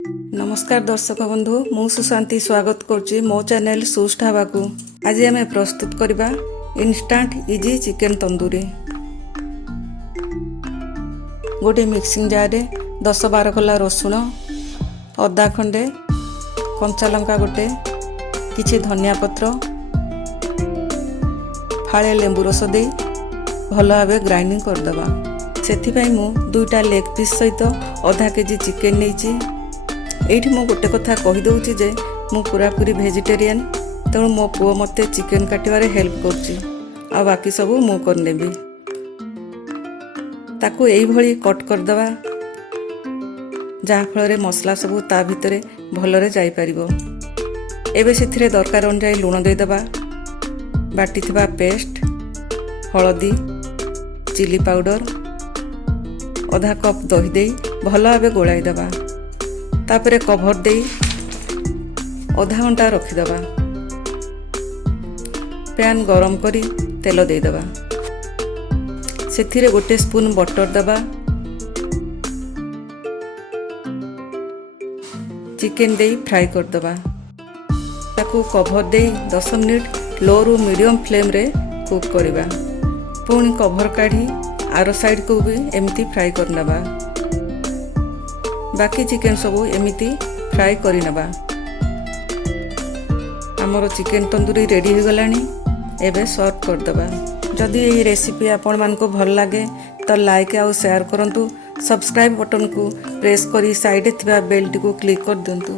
नमस्कार दर्शक बंधु मु सुशांति स्वागत करुच्ची मो चैनल सुश ढाबा को। आज आम प्रस्तुत करवा इंस्टांट इजी चिकेन तंदूरी। गोटे मिक्सिंग जार 10-12 कला रसुण, अदा खंडे, कंचा लंका गोटे, किछि धनिया पत्र, फाळे लेंबू रस दे भल भाव ग्राइंडिंग करदबा। सेथिपाई मु 2टा लेग पीस सहित आधा केजी चिकेन नेइची। एठी मु गोटे कथा कहि दउची जे मु पूरापूरी वेजिटेरियन, तेणु मो पुओ मते चिकेन काटिबारे हेल्प करची आ बाकी सब मु कर नेबी। ताकू एई भली कट करदबा जहा फल मसला सब ता भितरे भलरे जाई परिबो। एबे सेथिरे दरकार अनुसार लूण दे दबा, बाटी थिबा पेस्ट, हळदी, चिली पाउडर, आधा कप दही दे भल भाव गोलाई दबा। तापरे कभर दे आधा घंटा रखिदबा। पैन गरम करी तेल दे दबा, सेथिरे गोटे स्पून बटर दबा। चिकेन दे फ्राई कर दबा। ताकू कभर दे 10 मिनिट लो रु मीडियम फ्लेम रे कुक करबा। पुणी कभर काढ़ी आर साइड को भी एमती फ्राई करनबा। बाकी चिकेन सब एमती फ्राई करनबा। आमर चिकेन तंदूरी रेडी हो गलानी। एबे सर्व कर दबा। जदि ये रेसिपी आपण मानको भल लागे तो लाइक आउ शेयर करंतु। सब्सक्राइब बटन को प्रेस करी साइड थिबा बेल टी को क्लिक कर दियंतु।